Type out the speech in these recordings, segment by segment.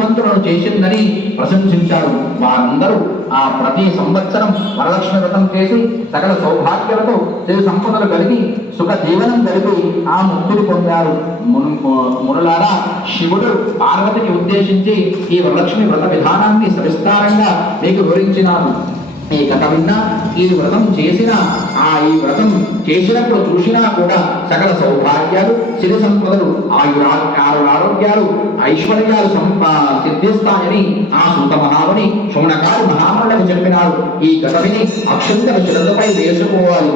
మంత్రులను చేసిందని ప్రశంసించారు. వారందరూ ఆ ప్రతి సంవత్సరం వరలక్ష్మి వ్రతం చేసి సకల సౌభాగ్యాలతో సిరి సంపదలు కలిగి సుఖ జీవనం కలిపి ఆ ముక్తిని పొందారు. మునులారా, శివుడు పార్వతికి ఉద్దేశించి ఈ వరలక్ష్మి వ్రత విధానాన్ని సవిస్తారంగా మీకు వివరించినారు. ఈ కథ విన్నా, ఈ వ్రతం చేసినా, ఈ వ్రతం చేసినప్పుడు చూసినా కూడా సకల సౌభాగ్యాలు, సిరి సంపదలు, ఆరోగ్యాలు, ఐశ్వర్యాలు సిద్ధిస్తాయని ఆ సూత మహాముని శౌనకాది మహామునులకు చెప్పినారు. ఈ కథ విని అక్షంతలు శిరస్సుపై వేసుకోవాలి.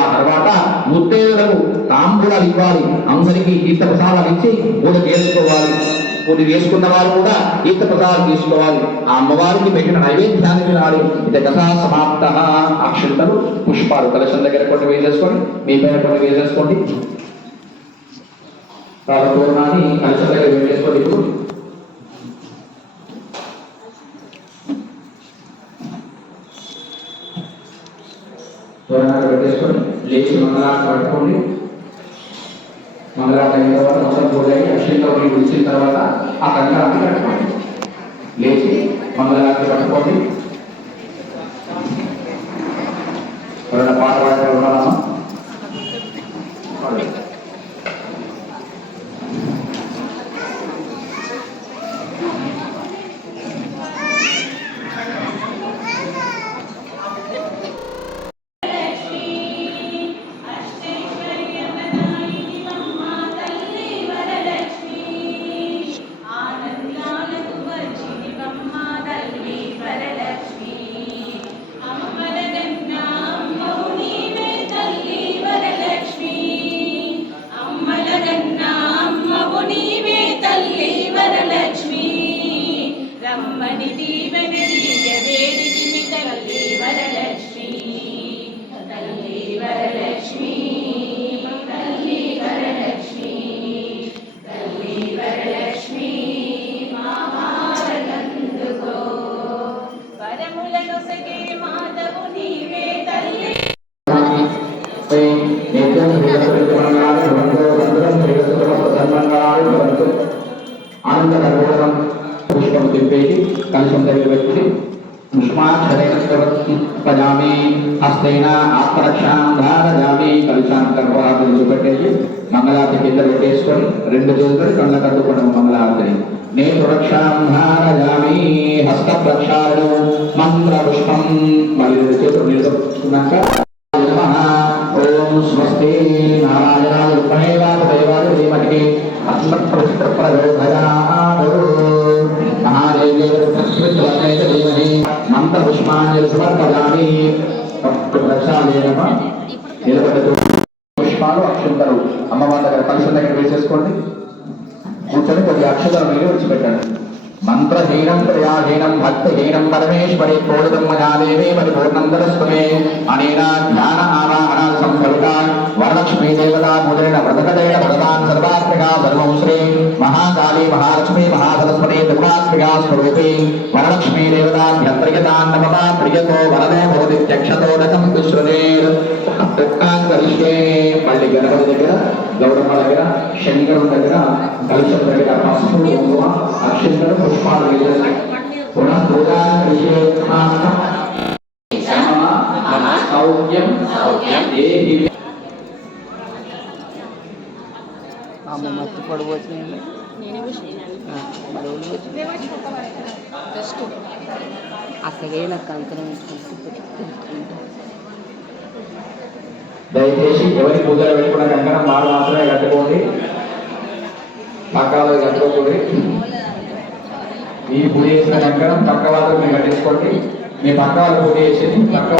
ఆ తర్వాత ముత్తేయులకు తాంబూలాలు ఇవ్వాలి. అందరికీ తీర్థ ప్రసాదాలు ఇచ్చి పూజ చేసుకోవాలి. పూజ చేసుకున్న వారు కూడా తీర్థ ప్రసాదాలు తీసుకోవాలి. ఆ అమ్మవారికి పెట్టిన నైవేద్యాన్ని తినాలి. ఇది కథా సమాప్త. అక్షంతలు, పుష్పాలు కలశం దగ్గర కొన్ని వేసేసుకోండి, మీ పైన కొన్ని వేసేసుకోండి. పూర్ణాన్ని కలశం దగ్గర వేసేసుకోండి. ఇప్పుడు పెట్టేసుకోండి. లేచి మంగళాన్ని పట్టుకోండి. మంగళాన్ని అయిన తర్వాత మొత్తం పూజ అక్షంతో విడిచిన తర్వాత ఆ కంకణాన్ని కట్టుకోండి. లేచి మంగళాన్ని పట్టుకోండి. ఎవరైనా పాట పాడే ఉన్నామా? ఆనందకరం పుష్పం తిప్పేసి కలుషం దగ్గర పెట్టి పుష్పాక్షరేణి హస్తేన ఆత్మరక్షాం ధారయామి. కలుషాన్ని కర్పూరాలు చూపెట్టేసి మంగళారతి కింద పెట్టేసుకొని రెండు చేతులు కళ్ళ కట్టుకోవడం మంగళారతిని. నేత్రరక్షాం ధారయామి. హస్త ప్రక్షాళనం మంత్ర పుష్పం మళ్ళీ చేతులు నిలబెట్టుకున్నాక ఓం స్వస్తి నారాయణాయ ఉపమేవాద దేవాద ధీమహి మంత్ర పుష్పాంజలి సమర్పయామి. పుష్పాలు అక్షంతలు అమ్మవారి దగ్గర కలుషం దగ్గర వేసేసుకోండి. కూర్చొని కొద్ది అక్షంతలు మీరు విడిచిపెట్టండి. మంత్రహీనం క్రియాహీనం భక్తిహీనం పరమేశ్వరి పూర్ణం మయాదేవే పరిపూర్ణందరస్వమే. అనేన జ్ఞాన ఆవాహన సంఫలిత వరలక్ష్మీ దేవతా ముద్రేణ వ్రతకటేన వ్రతాన్ సర్వాత్మికా సర్వం శ్రీ మహాకాళీ మహాలక్ష్మీ మహాసరస్వతి దుర్గా सर्वात्मिका स्वरूपी वरलक्ष्मी देवताभ्यन्तर्गतान्नमता प्रियतो वरदो भवतीत्यक्षतोदकं विश्रुतेर् करिष्ये మళ్ళీ గణపతి దగ్గర గౌరమ్మ దగ్గర శంకరుని దగ్గర కలుషం దగ్గర పసుపు కుంకుమ అక్షంతలు పుష్పాలు వేయాలి పునః పూజా సౌఖ్యం దేహి ఆమె మత్తు పడవచ్చింది అసలే నాకు అంతరం దయచేసి ఎవరి పూజలు పెట్టుకున్న కంకణం వారు మాత్రమే కట్టుకోండి, పక్క వాళ్ళకి కట్టుకోకూడదు. ఈ పూజ చేసిన కంకణం పక్క వాళ్ళకి మీరు కట్టించుకోండి. మీ పక్క వాళ్ళు పూజ చేసేది పక్క